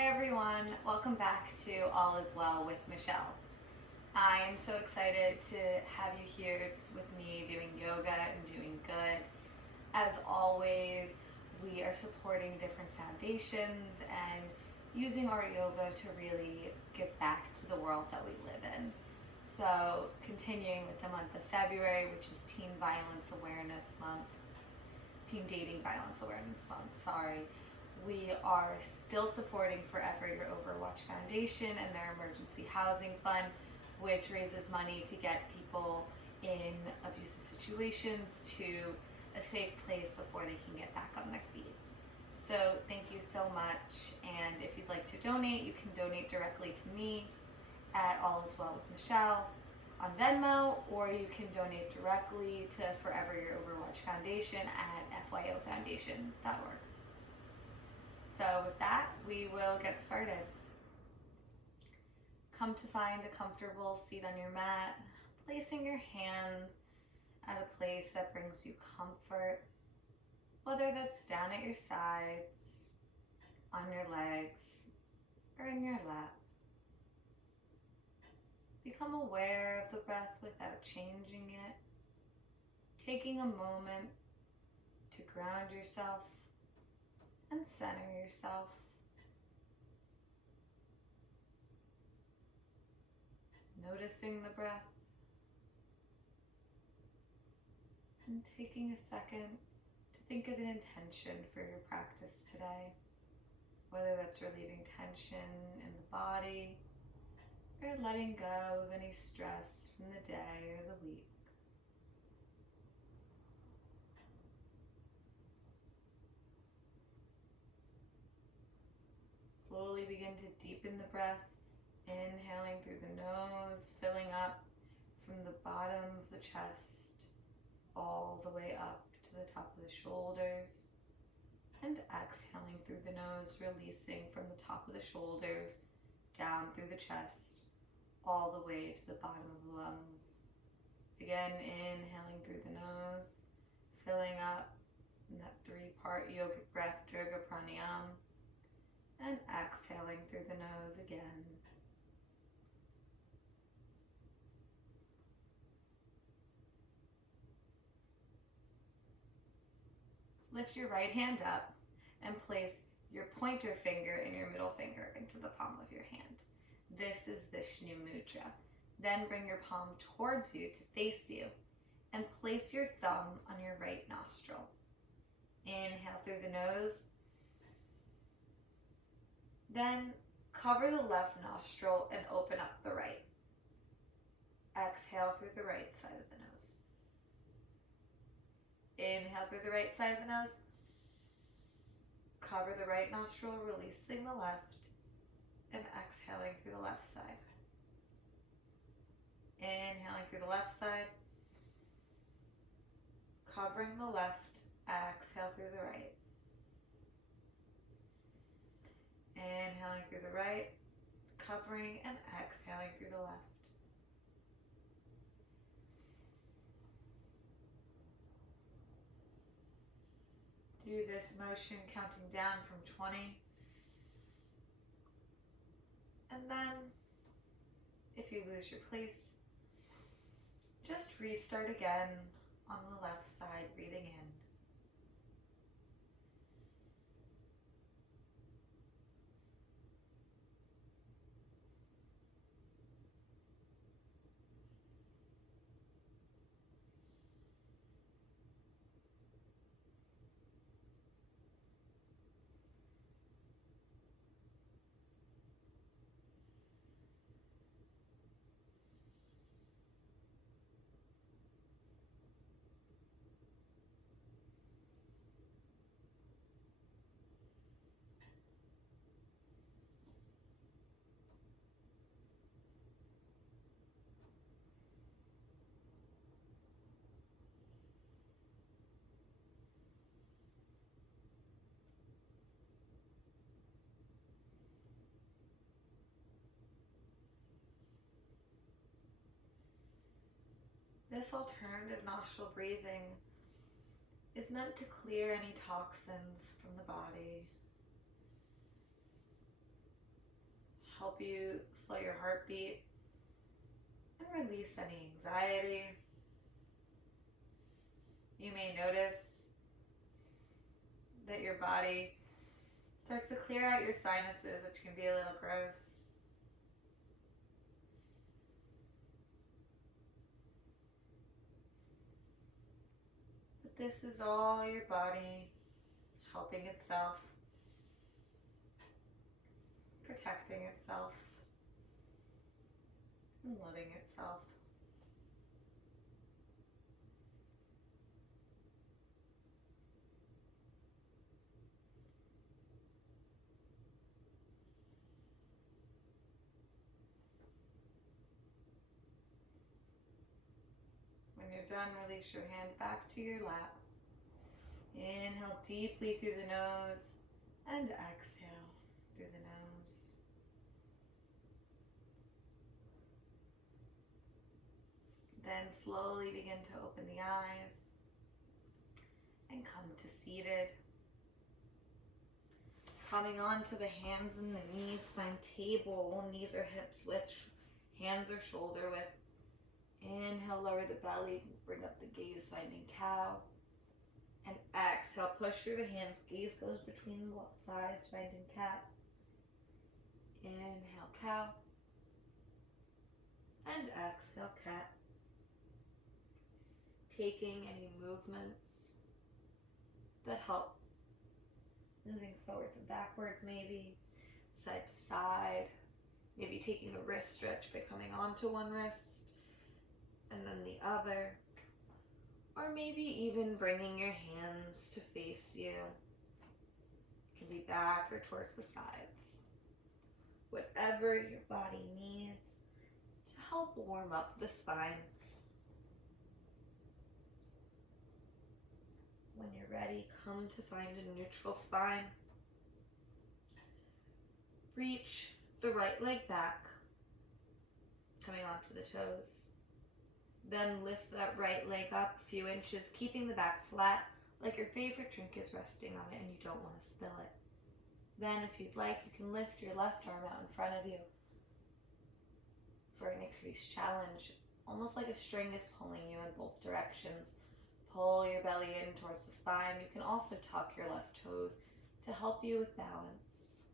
Hi everyone, welcome back to All Is Well with Michelle. I am so excited to have you here with me doing yoga and doing good. As always, we are supporting different foundations and using our yoga to really give back to the world that we live in. So, continuing with the month of February, which is Teen Violence Awareness Month, Teen Dating Violence Awareness Month, sorry. We are still supporting Forever Your Overwatch Foundation and their emergency housing fund, which raises money to get people in abusive situations to a safe place before they can get back on their feet. So thank you so much, and if you'd like to donate, you can donate directly to me at All Is Well with Michelle on Venmo, or you can donate directly to Forever Your Overwatch Foundation at fyofoundation.org. So with that, we will get started. Come to find a comfortable seat on your mat, placing your hands at a place that brings you comfort, whether that's down at your sides, on your legs, or in your lap. Become aware of the breath without changing it, taking a moment to ground yourself and center yourself. Noticing the breath and taking a second to think of an intention for your practice today, whether that's relieving tension in the body or letting go of any stress from the day or the week. Slowly begin to deepen the breath, inhaling through the nose, filling up from the bottom of the chest all the way up to the top of the shoulders, and exhaling through the nose, releasing from the top of the shoulders down through the chest all the way to the bottom of the lungs. Again, inhaling through the nose, filling up in that three-part yogic breath, Dirga Pranayam, and exhaling through the nose again. Lift your right hand up and place your pointer finger and your middle finger into the palm of your hand. This is Vishnu Mudra. Then bring your palm towards you to face you and place your thumb on your right nostril. Inhale through the nose. Then cover the left nostril and open up the right. Exhale through the right side of the nose. Inhale through the right side of the nose. Cover the right nostril, releasing the left, and exhaling through the left side. Inhaling through the left side. Covering the left, exhale through the right. Inhaling through the right, covering and exhaling through the left. Do this motion counting down from 20. And then, if you lose your place, just restart again on the left side, breathing in. This alternative nostril breathing is meant to clear any toxins from the body. help you slow your heartbeat and release any anxiety. You may notice that your body starts to clear out your sinuses, which can be a little gross. But this is all your body helping itself, protecting itself, and loving itself. When you're done, release your hand back to your lap. Inhale deeply through the nose and exhale through the nose. Then slowly begin to open the eyes and come to seated. Coming on to the hands and the knees, find table, knees or hips width, hands or shoulder width. Inhale, lower the belly, bring up the gaze, finding cow. And exhale, push through the hands, gaze goes between the thighs, finding cat. Inhale, cow. And exhale, cat. Taking any movements that help, moving forwards and backwards maybe, side to side, maybe taking a wrist stretch by coming onto one wrist and then the other, or maybe even bringing your hands to face you. It can be back or towards the sides. Whatever your body needs to help warm up the spine. When you're ready, come to find a neutral spine. Reach the right leg back, coming onto the toes. Then lift that right leg up a few inches, keeping the back flat, like your favorite drink is resting on it and you don't want to spill it. Then, if you'd like, you can lift your left arm out in front of you for an increased challenge, almost like a string is pulling you in both directions. Pull your belly in towards the spine. You can also tuck your left toes to help you with balance.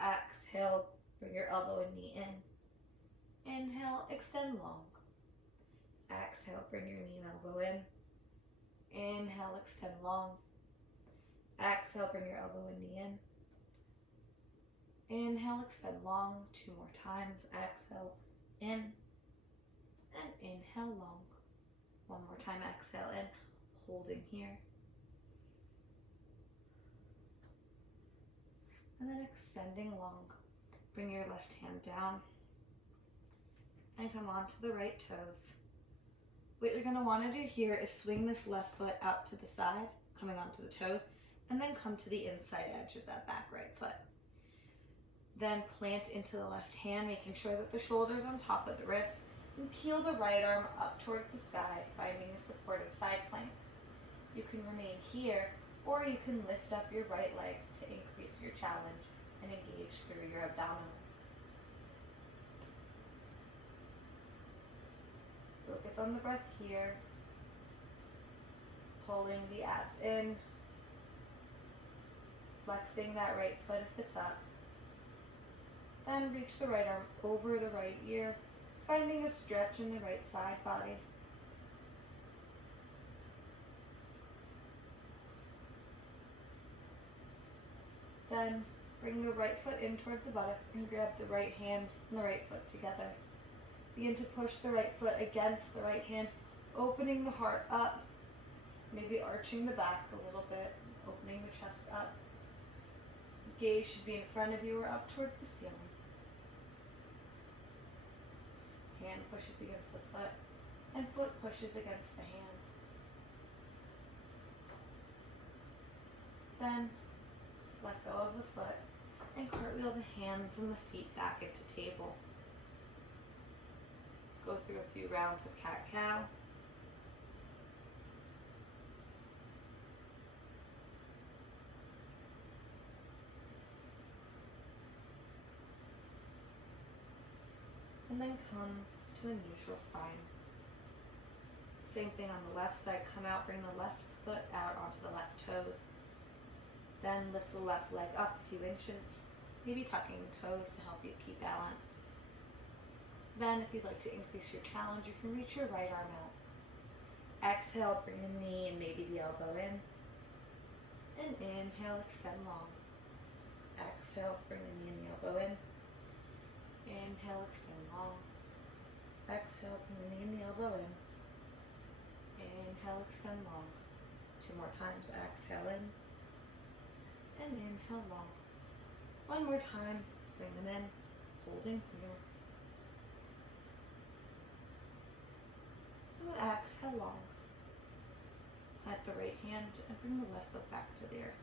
Exhale, bring your elbow and knee in. Inhale, extend long. Exhale, bring your knee and elbow in. Inhale, extend long. Exhale, bring your elbow and knee in. Inhale, extend long. 2 more times. Exhale, in. And inhale, long. 1 more time, exhale in, holding here. And then extending long. Bring your left hand down and come onto the right toes. What you're going to want to do here is swing this left foot out to the side, coming onto the toes, and then come to the inside edge of that back right foot. Then plant into the left hand, making sure that the shoulder's on top of the wrist, and peel the right arm up towards the sky, finding a supported side plank. You can remain here, or you can lift up your right leg to increase your challenge and engage through your abdominals. Focus on the breath here, pulling the abs in, flexing that right foot if it's up. Then reach the right arm over the right ear, finding a stretch in the right side body. Then bring the right foot in towards the buttocks and grab the right hand and the right foot together. Begin to push the right foot against the right hand, opening the heart up, maybe arching the back a little bit, opening the chest up. Gaze should be in front of you or up towards the ceiling. Hand pushes against the foot, and foot pushes against the hand. Then let go of the foot and cartwheel the hands and the feet back into table. Go through a few rounds of cat-cow. And then come to a neutral spine. Same thing on the left side. Come out, bring the left foot out onto the left toes. Then lift the left leg up a few inches, maybe tucking the toes to help you keep balance. Then if you'd like to increase your challenge, you can reach your right arm out. Exhale, bring the knee and maybe the elbow in. And inhale, extend long. Exhale, bring the knee and the elbow in. Inhale, extend long. Exhale, bring the knee and the elbow in. Inhale, extend long. 2 more times. Exhale in. And inhale long. 1 more time. Bring them in. Holding here. And then exhale long. Plant the right hand and bring the left foot back to the earth.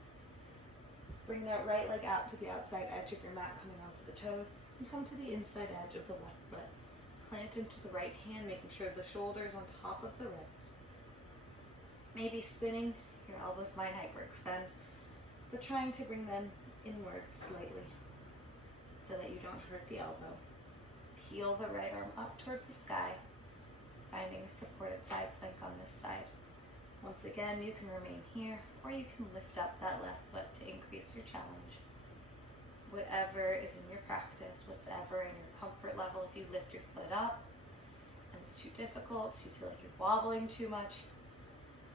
Bring that right leg out to the outside edge of your mat, coming onto the toes, and come to the inside edge of the left foot. Plant into the right hand, making sure the shoulder is on top of the wrist. Maybe spinning, your elbows might hyperextend, but trying to bring them inward slightly so that you don't hurt the elbow. Peel the right arm up towards the sky, finding a supported side plank on this side. Once again, you can remain here, or you can lift up that left foot to increase your challenge. Whatever is in your practice, whatever in your comfort level, if you lift your foot up and it's too difficult, you feel like you're wobbling too much,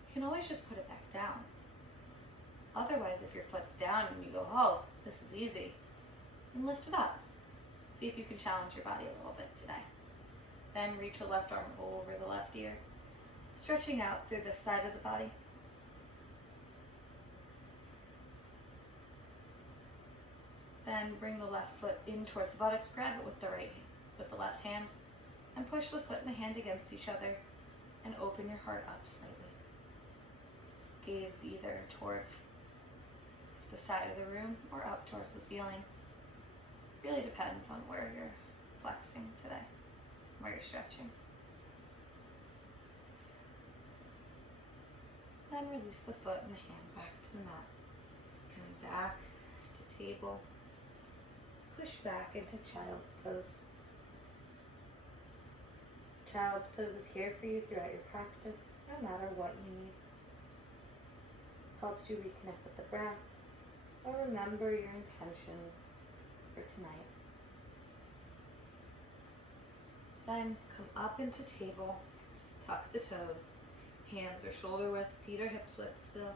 you can always just put it back down. Otherwise, if your foot's down and you go, oh, this is easy, then lift it up. See if you can challenge your body a little bit today. Then reach the left arm over the left ear, stretching out through this side of the body. Then bring the left foot in towards the buttocks, grab it with the left hand, and push the foot and the hand against each other, and open your heart up slightly. Gaze either towards the side of the room or up towards the ceiling. Really depends on where you're flexing today, where you're stretching. Then release the foot and the hand back to the mat. Coming back to table. Push back into child's pose. Child's pose is here for you throughout your practice, no matter what you need. Helps you reconnect with the breath, or remember your intention for tonight. Then come up into table, tuck the toes, hands are shoulder width, feet are hips width still.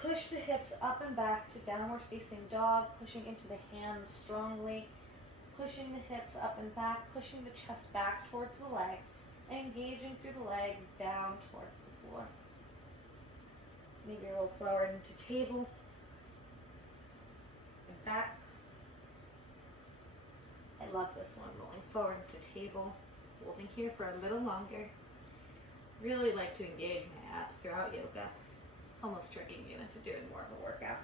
Push the hips up and back to downward facing dog, pushing into the hands strongly, pushing the hips up and back, pushing the chest back towards the legs, and engaging through the legs down towards the floor. Maybe roll forward into table and back. I love this one, rolling forward into table, holding here for a little longer. Really like to engage my abs throughout yoga. It's almost tricking you into doing more of a workout.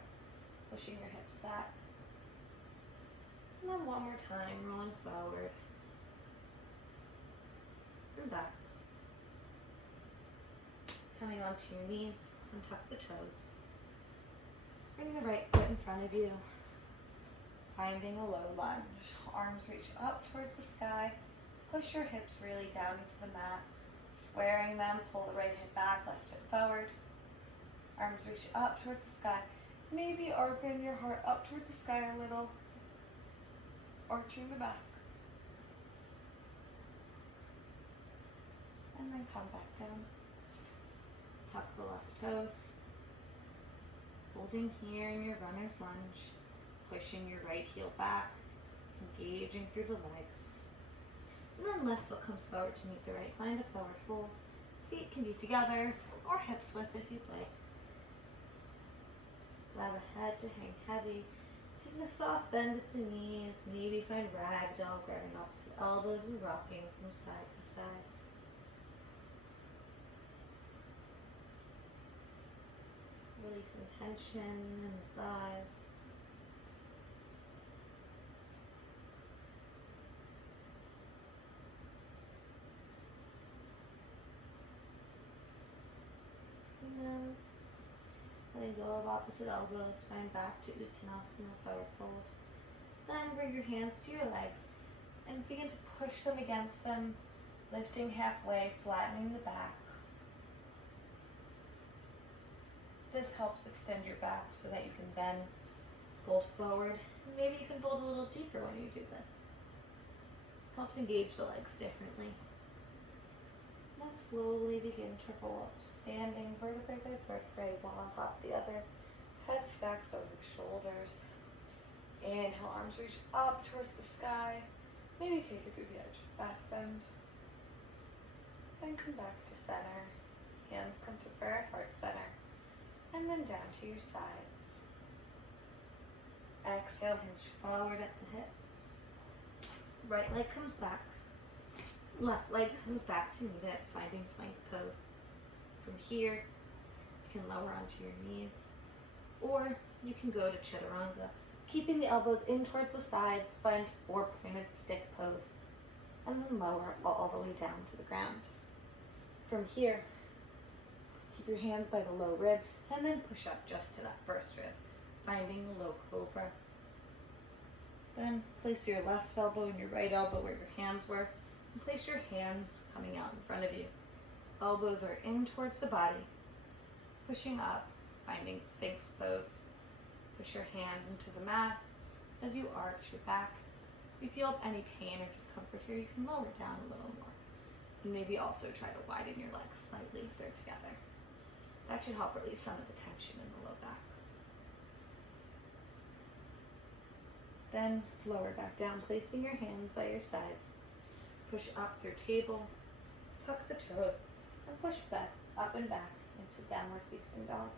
Pushing your hips back. And then one more time, rolling forward and back. Coming onto your knees, and tuck the toes. Bring the right foot in front of you. Finding a low lunge. Arms reach up towards the sky. Push your hips really down into the mat. Squaring them, pull the right hip back, left hip forward. Arms reach up towards the sky. Maybe open your heart up towards the sky a little. Arching the back. And then come back down. Tuck the left toes. Holding here in your runner's lunge. Pushing your right heel back. Engaging through the legs. And then left foot comes forward to meet the right. Find a forward fold. Feet can be together or hips width if you'd like. Allow the head to hang heavy. Taking a soft bend with the knees. Maybe find ragdoll, grabbing opposite elbows and rocking from side to side. Releasing tension in the thighs. And then letting go of opposite elbows, find back to Uttanasana, forward fold. Then bring your hands to your legs. and begin to push them against them, lifting halfway, flattening the back. This helps extend your back so that you can then fold forward. And maybe you can fold a little deeper when you do this. Helps engage the legs differently. And then slowly begin to roll up to standing, vertebrae by vertebrae, one on top of the other. Head stacks over the shoulders. Inhale, arms reach up towards the sky. Maybe take it through the edge of back bend. Then come back to center. Hands come to prayer at heart center. And then down to your sides. Exhale, hinge forward at the hips. Right leg comes back. Left leg comes back to meet it, finding plank pose. From here, you can lower onto your knees, or you can go to chaturanga, keeping the elbows in towards the sides, find 4-pointed stick pose, and then lower all the way down to the ground. From here, keep your hands by the low ribs, and then push up just to that first rib, finding the low cobra. Then place your left elbow and your right elbow where your hands were, and place your hands coming out in front of you. Elbows are in towards the body, pushing up, finding Sphinx pose. Push your hands into the mat as you arch your back. If you feel any pain or discomfort here, you can lower down a little more. And maybe also try to widen your legs slightly if they're together. That should help relieve some of the tension in the low back. Then lower back down, placing your hands by your sides. Push up through table, tuck the toes, and push back, up and back into downward facing dog.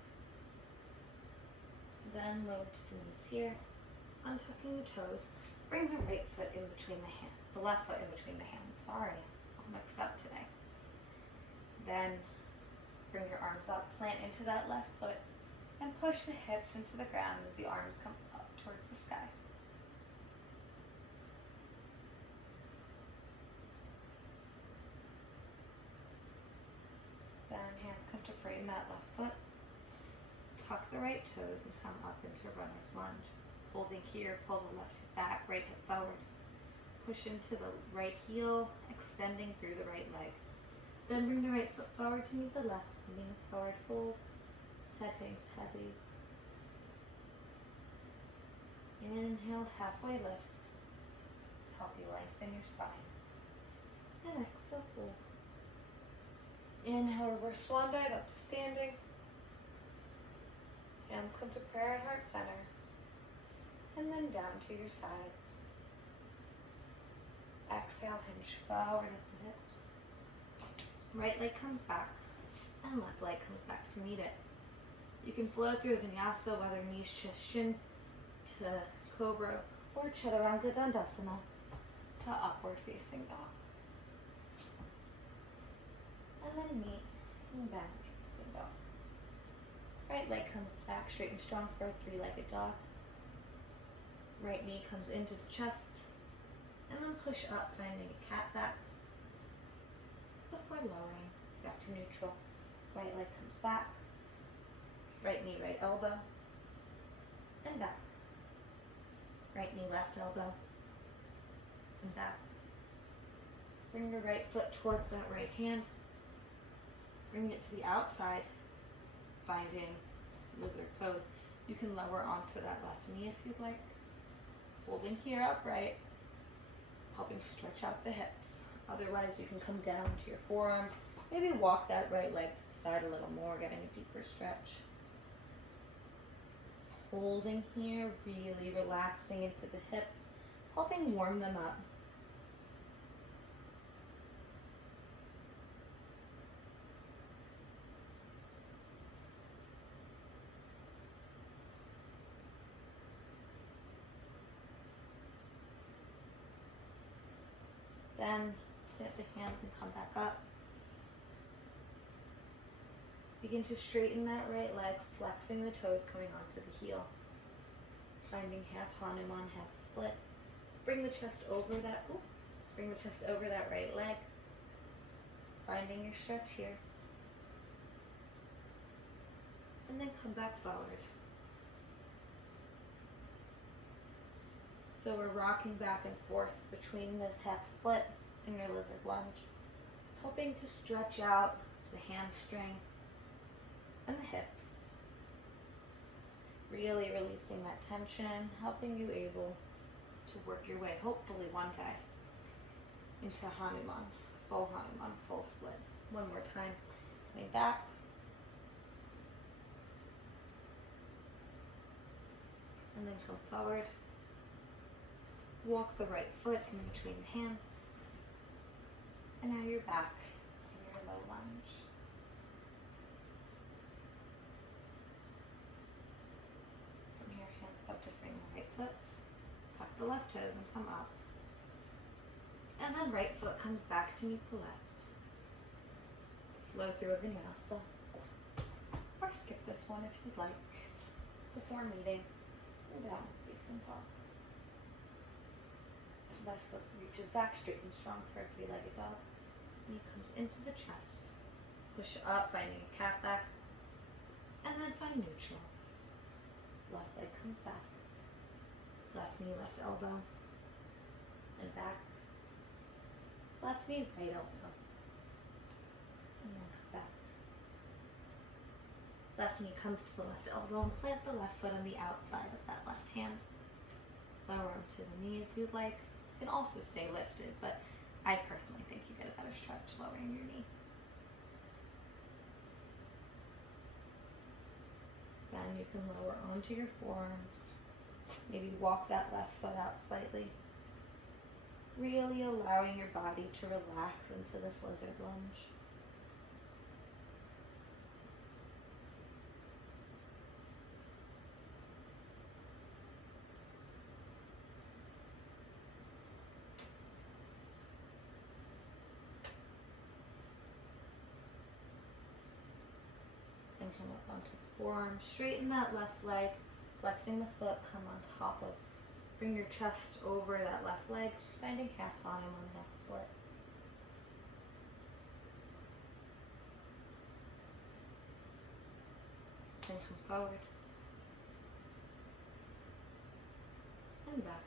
Then lower to the knees here, untucking the toes. Bring the right foot in between the left foot in between the hands. Sorry, I'm mixed up today. Then bring your arms up, plant into that left foot, and push the hips into the ground as the arms come up towards the sky. Then hands come to frame that left foot. Tuck the right toes and come up into runner's lunge. Holding here, pull the left hip back, right hip forward. Push into the right heel, extending through the right leg. Then bring the right foot forward to meet the left, meeting a forward fold. Head hangs heavy. Inhale, halfway lift to help you lengthen your spine. And exhale, fold. Inhale, reverse swan dive up to standing. Hands come to prayer at heart center. And then down to your side. Exhale, hinge forward at the hips. Right leg comes back, and left leg comes back to meet it. You can flow through vinyasa, whether knees, chest, shin, to cobra, or chaturanga dandasana, to upward facing dog. And then meet in downward facing dog. Right leg comes back straight and strong for a 3-legged dog. Right knee comes into the chest, and then push up, finding a cat back. Before lowering, back to neutral. Right leg comes back. Right knee, right elbow, and back. Right knee, left elbow, and back. Bring your right foot towards that right hand. Bring it to the outside, finding lizard pose. You can lower onto that left knee if you'd like. Holding here upright, helping stretch out the hips. Otherwise, you can come down to your forearms. Maybe walk that right leg to the side a little more, getting a deeper stretch. Holding here, really relaxing into the hips, helping warm them up. Then get the hands and come back up. Begin to straighten that right leg, flexing the toes coming onto the heel. Finding half Hanuman, half split. Bring the chest over that, right leg. Finding your stretch here. And then come back forward. So we're rocking back and forth between this half split and your lizard lunge, helping to stretch out the hamstring and the hips. Really releasing that tension, helping you able to work your way, hopefully one day, into Hanuman, full split. One more time, coming back. And then come forward. Walk the right foot in between the hands. And now you're back in your low lunge. From here, hands up to frame the right foot. Tuck the left toes and come up. And then right foot comes back to meet the left. Flow through a vinyasa. Or skip this one if you'd like. Before meeting and down facing dog. Left foot reaches back straight and strong for a three-legged dog. Knee comes into the chest. Push up, finding a cat back. And then find neutral. Left leg comes back. Left knee, left elbow. And back. Left knee, right elbow. And then come back. Left knee comes to the left elbow and plant the left foot on the outside of that left hand. Lower onto the knee if you'd like. You can also stay lifted, but I personally think you get a better stretch lowering your knee. Then you can lower onto your forearms. Maybe walk that left foot out slightly. Really allowing your body to relax into this lizard lunge. And come up onto the forearm. Straighten that left leg. Flexing the foot, come on top of. Bring your chest over that left leg. Finding half Hanuman, half split. Then come forward. And back.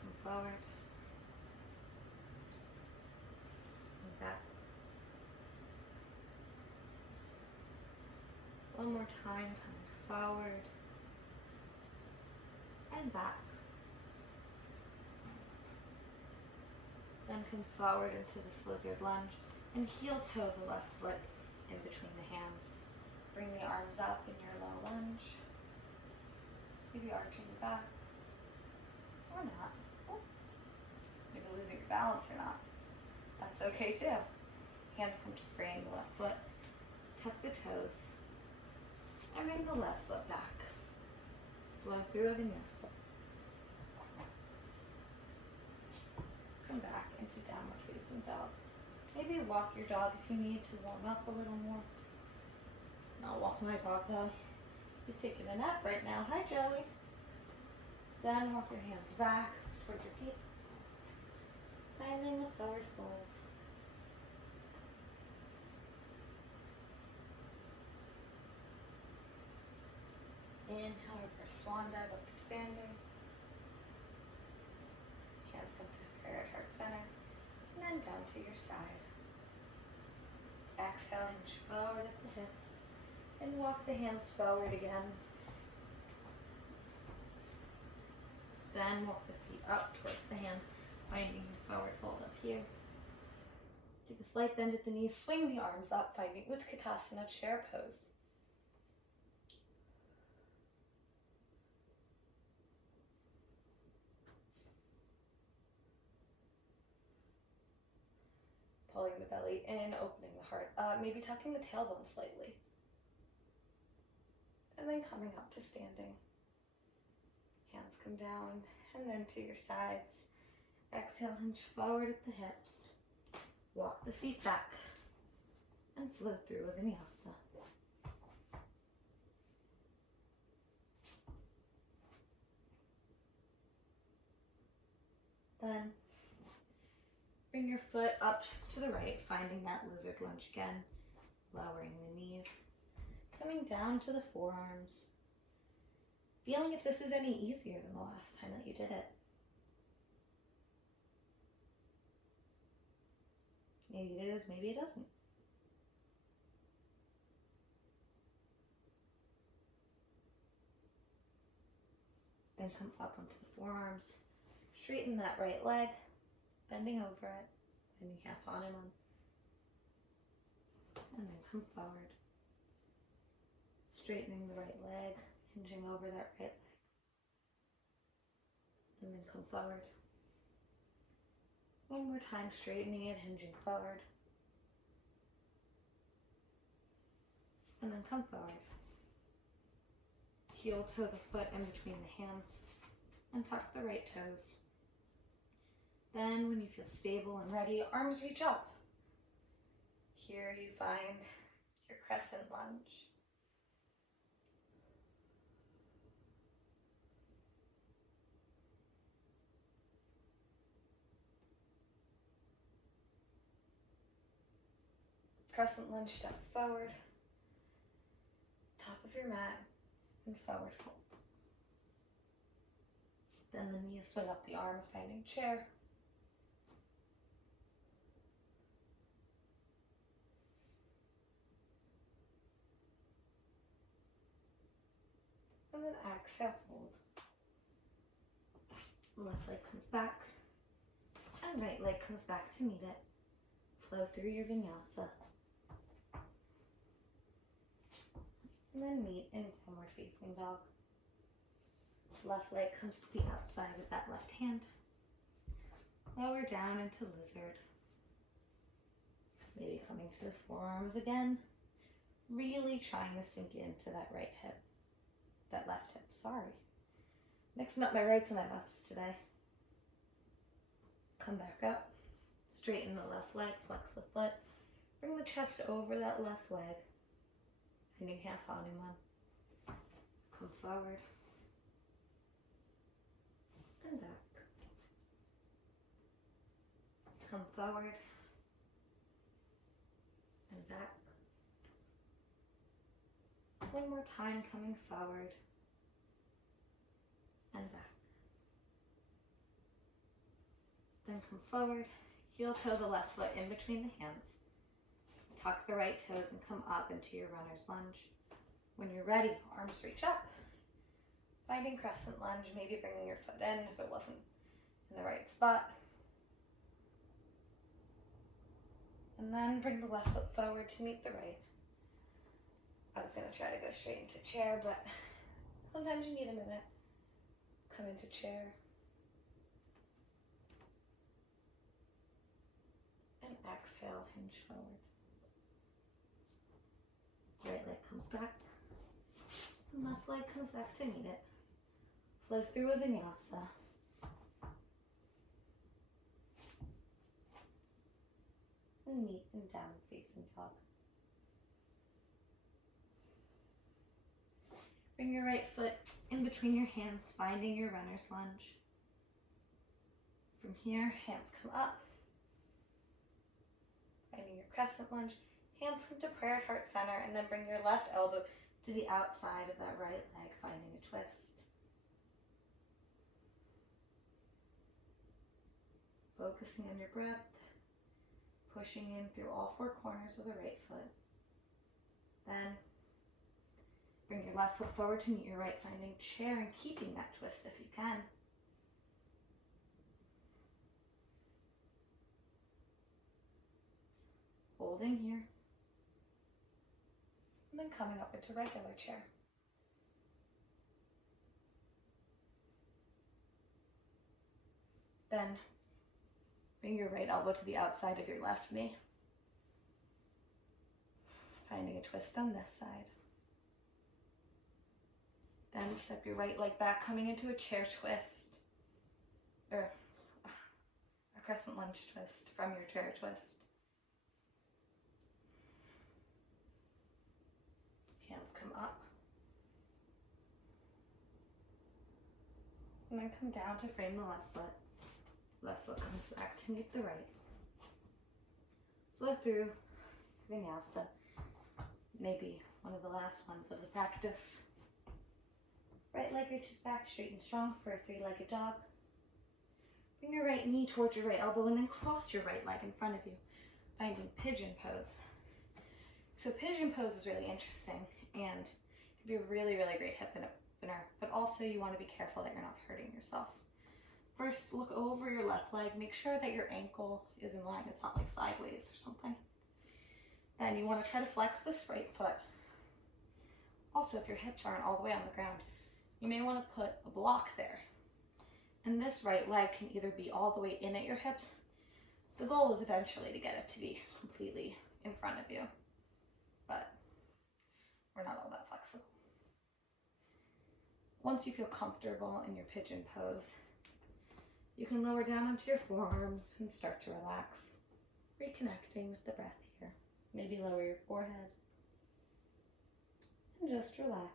Come forward. And back. One more time, coming forward. And back. Then come forward into this lizard lunge and heel toe the left foot in between the hands. Bring the arms up in your low lunge. Maybe arching the back. Or not. Oh. Maybe losing your balance or not. That's okay too. Hands come to frame the left foot. Tuck the toes. And bring the left foot back. Flow through a vinyasa. Come back into downward facing dog. Maybe walk your dog if you need to warm up a little more. Not walk my dog though. He's taking a nap right now. Hi, Joey. Then walk your hands back towards your feet. Finding a forward fold. Inhale, reverse swan dive up to standing. Hands come to prayer at heart center. And then down to your side. Exhale, hinge forward at the hips. And walk the hands forward again. Then walk the feet up towards the hands, finding your forward fold up here. Take a slight bend at the knees, swing the arms up, finding Utkatasana, chair pose. Pulling the belly in, opening the heart up, maybe tucking the tailbone slightly. And then coming up to standing. Hands come down and then to your sides. Exhale, hinge forward at the hips. Walk the feet back and flow through a vinyasa. Then bring your foot up to the right, finding that lizard lunge again, lowering the knees, coming down to the forearms, Feeling if this is any easier than the last time that you did it. Maybe it is, maybe it doesn't. Then come up onto the forearms. Straighten that right leg, bending over it, bending half on and on. And then come forward. Straightening the right leg, hinging over that right leg. And then come forward. One more time, straightening it, hinging forward. And then come forward. Heel toe the foot in between the hands and tuck the right toes. Then when you feel stable and ready, arms reach up. Here you find your crescent lunge. Crescent lunge, step forward, top of your mat, and forward fold. Bend the knees, swing up the arms, finding chair. And then exhale, fold. Left leg comes back, and right leg comes back to meet it. Flow through your vinyasa. And then meet in downward facing dog. Left leg comes to the outside of that left hand. Lower down into lizard. Maybe coming to the forearms again. Really trying to sink into that right hip. That left hip, sorry. Mixing up my rights and my lefts today. Come back up. Straighten the left leg, flex the foot. Bring the chest over that left leg. Finding half Hanuman. Come forward. And back. Come forward. And back. One more time, coming forward. And back. Then come forward. Heel toe the left foot in between the hands. Tuck the right toes and come up into your runner's lunge. When you're ready, arms reach up. Finding crescent lunge, maybe bringing your foot in if it wasn't in the right spot. And then bring the left foot forward to meet the right. I was going to try to go straight into chair, but sometimes you need a minute. Come into chair. And exhale, hinge forward. Right leg comes back. And left leg comes back to meet it. Flow through a vinyasa. And meet in downward facing dog. Bring your right foot in between your hands, finding your runner's lunge. From here, hands come up. Finding your crescent lunge. Hands come to prayer at heart center, and then bring your left elbow to the outside of that right leg, finding a twist. Focusing on your breath, pushing in through all four corners of the right foot. Then bring your left foot forward to meet your right, finding chair and keeping that twist if you can. Holding here. And then coming up into regular chair. Then bring your right elbow to the outside of your left knee. Finding a twist on this side. Then step your right leg back, coming into a chair twist. Or a crescent lunge twist from your chair twist. Hands come up. And then come down to frame the left foot. Left foot comes back to meet the right. Flow through vinyasa. Maybe one of the last ones of the practice. Right leg reaches back, straight and strong for a three-legged dog. Bring your right knee towards your right elbow and then cross your right leg in front of you, finding pigeon pose. So pigeon pose is really interesting and can be a really, really great hip opener, but also you want to be careful that you're not hurting yourself. First, look over your left leg. Make sure that your ankle is in line. It's not like sideways or something. Then you want to try to flex this right foot. Also, if your hips aren't all the way on the ground, you may want to put a block there. And this right leg can either be all the way in at your hips. The goal is eventually to get it to be completely in front of you, but we're not all that flexible. Once you feel comfortable in your pigeon pose, you can lower down onto your forearms and start to relax, reconnecting with the breath here. Maybe lower your forehead and just relax.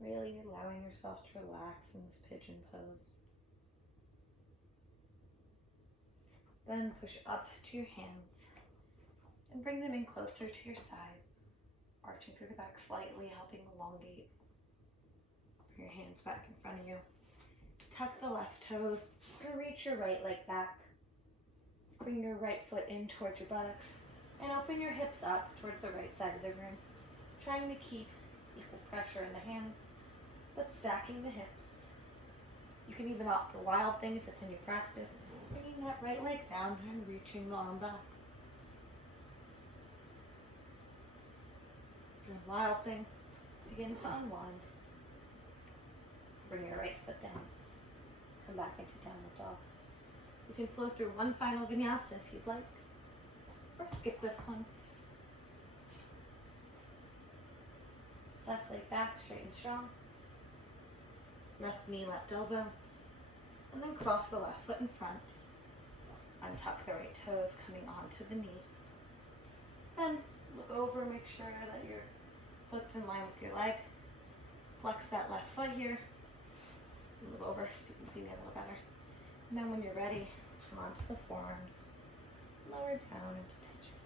Really allowing yourself to relax in this pigeon pose. Then push up to your hands and bring them in closer to your sides, arching through the back slightly, helping elongate. Bring your hands back in front of you. Tuck the left toes and reach your right leg back. Bring your right foot in towards your buttocks and open your hips up towards the right side of the room, trying to keep equal pressure in the hands, but stacking the hips. You can even opt for wild thing if it's in your practice, bringing that right leg down and reaching the arm back. Doing wild thing, begin to unwind. Bring your right foot down. Come back into downward dog. You can flow through one final vinyasa if you'd like, or skip this one. Left leg back, straight and strong. Left knee, left elbow. And then cross the left foot in front. Untuck the right toes coming onto the knee. Then look over, make sure that your foot's in line with your leg. Flex that left foot here. Move over so you can see me a little better. And then when you're ready, come onto the forearms. Lower down into pigeon.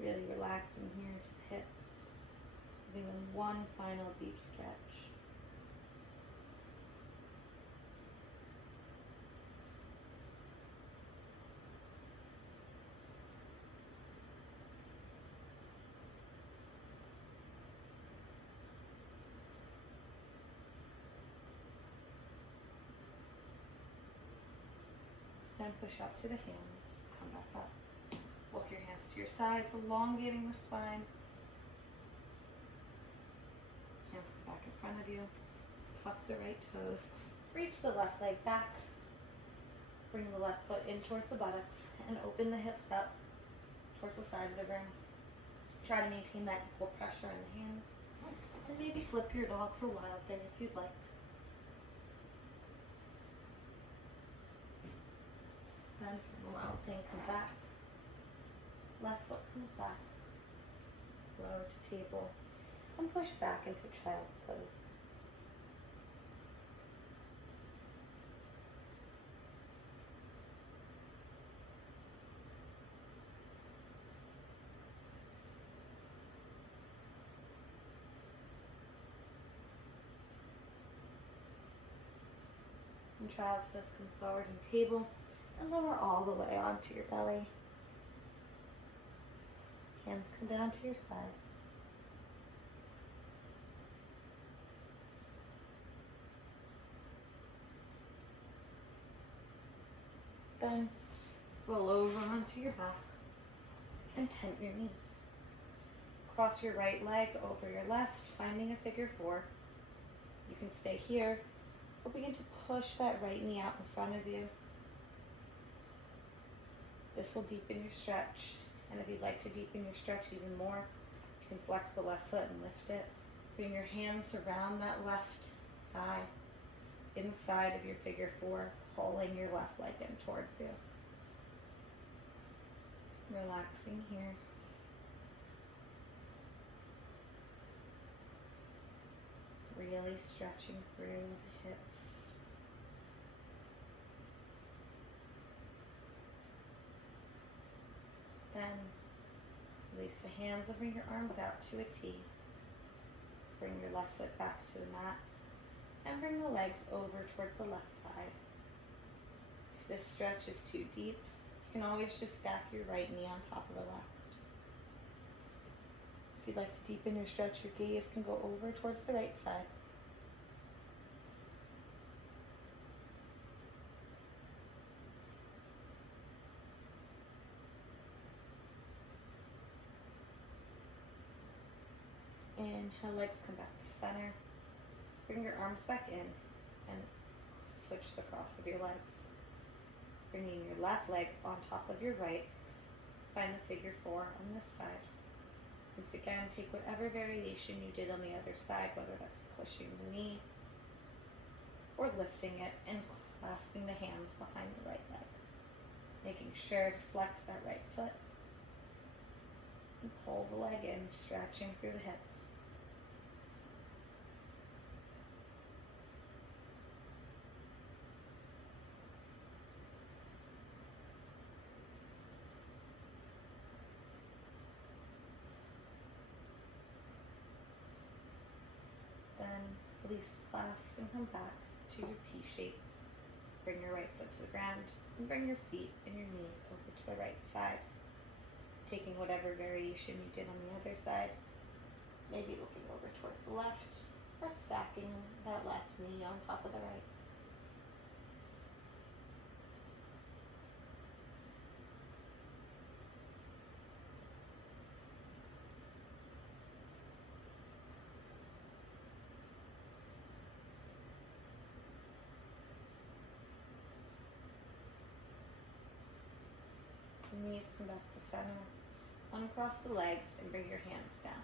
Really relaxing here into the hips. Giving them one final deep stretch. Then push up to the hands, come back up. Walk your hands to your sides, elongating the spine. Hands come back in front of you. Tuck the right toes. Reach the left leg back. Bring the left foot in towards the buttocks and open the hips up towards the side of the room. Try to maintain that equal pressure in the hands. And maybe flip your dog for wild thing if you'd like. Then from the wild thing, come back. Left foot comes back. Lower to table. And push back into child's pose. And child's pose, come forward and table. And lower all the way onto your belly. Hands come down to your side. Then roll over onto your back and tent your knees. Cross your right leg over your left, finding a figure four. You can stay here or begin to push that right knee out in front of you. This will deepen your stretch, and if you'd like to deepen your stretch even more, you can flex the left foot and lift it. Bring your hands around that left thigh, inside of your figure four, pulling your left leg in towards you. Relaxing here. Really stretching through the hips. Then release the hands and bring your arms out to a T. Bring your left foot back to the mat and bring the legs over towards the left side. If this stretch is too deep, you can always just stack your right knee on top of the left. If you'd like to deepen your stretch, your gaze can go over towards the right side. Inhale, legs come back to center. Bring your arms back in and switch the cross of your legs. Bringing your left leg on top of your right. Find the figure four on this side. Once again, take whatever variation you did on the other side, whether that's pushing the knee or lifting it and clasping the hands behind the right leg. Making sure to flex that right foot and pull the leg in, stretching through the hip. Then release the clasp and come back to your T shape. Bring your right foot to the ground and bring your feet and your knees over to the right side. Taking whatever variation you did on the other side, maybe looking over towards the left or stacking that left knee on top of the right. Knees come back to center. Uncross the legs and bring your hands down.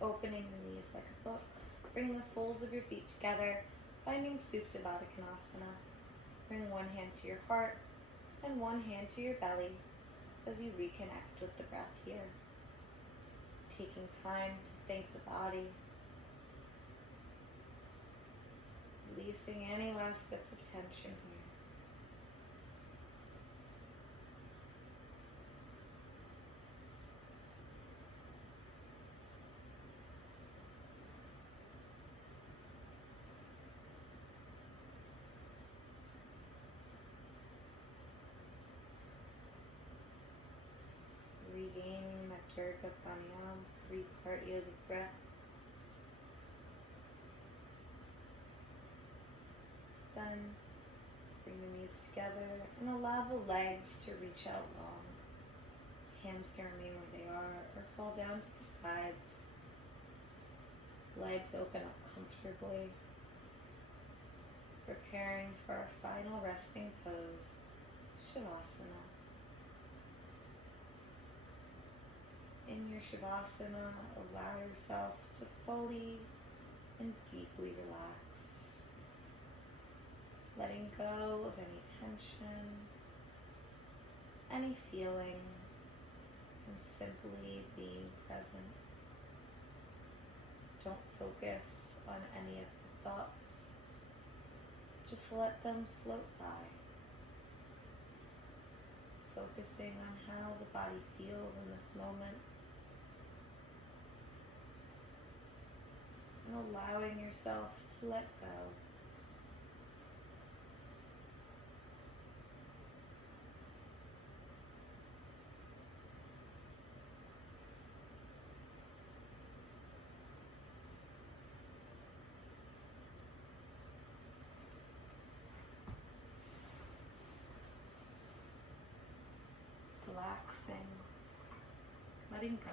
Opening the knees like a book. Bring the soles of your feet together, finding Supta Baddha Konasana. Bring one hand to your heart and one hand to your belly as you reconnect with the breath here. Taking time to thank the body. Releasing any last bits of tension here. Regaining Maturga Pranayama, 3-part yogic breath. Then bring the knees together and allow the legs to reach out long. Hands can remain where they are or fall down to the sides. Legs open up comfortably. Preparing for our final resting pose, Shavasana. In your Shavasana, allow yourself to fully and deeply relax, letting go of any tension, any feeling, and simply being present. Don't focus on any of the thoughts, just let them float by. Focusing on how the body feels in this moment. And allowing yourself to let go. Relaxing, letting go.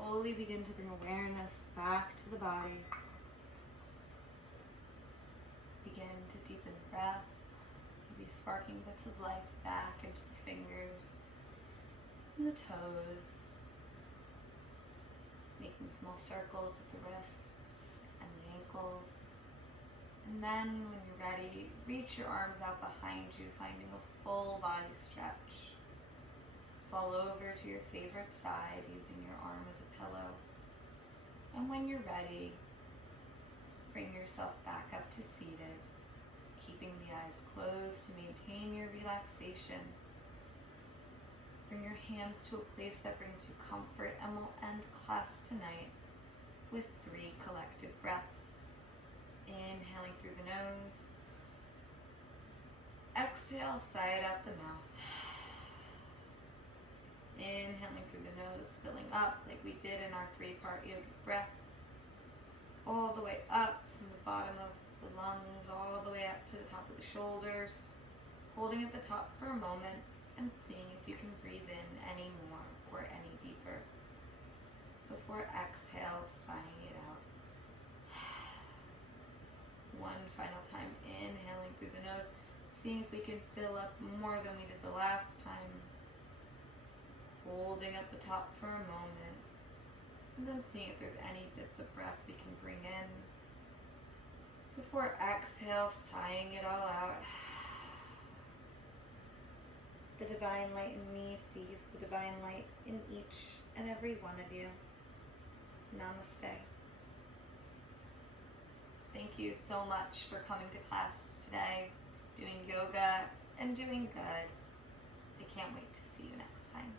slowly begin to bring awareness back to the body. Begin to deepen the breath, maybe sparking bits of life back into the fingers and the toes, making small circles with the wrists and the ankles. And then when you're ready, reach your arms out behind you, finding a full body stretch. Fall over to your favorite side using your arm as a pillow. And when you're ready, bring yourself back up to seated, keeping the eyes closed to maintain your relaxation. Bring your hands to a place that brings you comfort, and we'll end class tonight with 3 collective breaths. Inhaling through the nose. Exhale, sigh it out the mouth. Inhaling through the nose, filling up like we did in our 3-part yogic breath. All the way up from the bottom of the lungs, all the way up to the top of the shoulders. Holding at the top for a moment and seeing if you can breathe in any more or any deeper. Before exhale, sighing it out. One final time, inhaling through the nose, seeing if we can fill up more than we did the last time. Holding at the top for a moment, and then seeing if there's any bits of breath we can bring in. Before exhale, sighing it all out. The divine light in me sees the divine light in each and every one of you. Namaste. Thank you so much for coming to class today, doing yoga and doing good. I can't wait to see you next time.